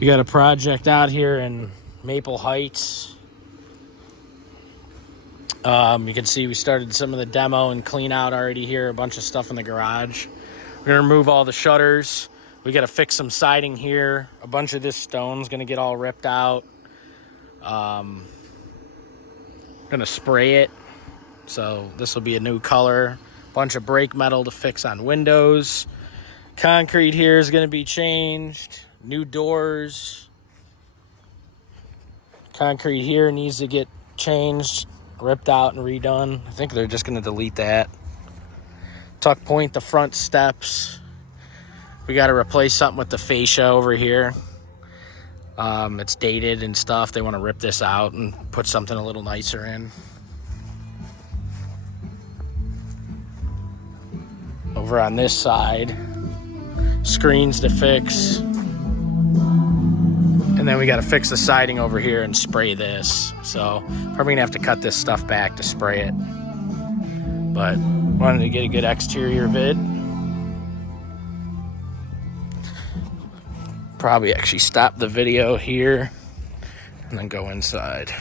We got a project out here in Maple Heights. You can see we started some of the demo and clean out already here. A bunch of stuff in the garage. We're gonna remove all the shutters. We gotta fix some siding here. A bunch of this stone's gonna get all ripped out. Gonna spray it. So this will be a new color. Bunch of brake metal to fix on windows. Concrete here is gonna be changed. New doors. Concrete here needs to get changed, ripped out and redone. I think they're just going to delete that. Tuck point the front steps. We got to replace something with the fascia over here. It's dated and stuff. They want to rip this out and put something a little nicer in. Over on this side, screens to fix. And then we got to fix the siding over here and spray this. So probably gonna have to cut this stuff back to spray it. But wanted to get a good exterior vid. Probably actually stop the video here and then go inside.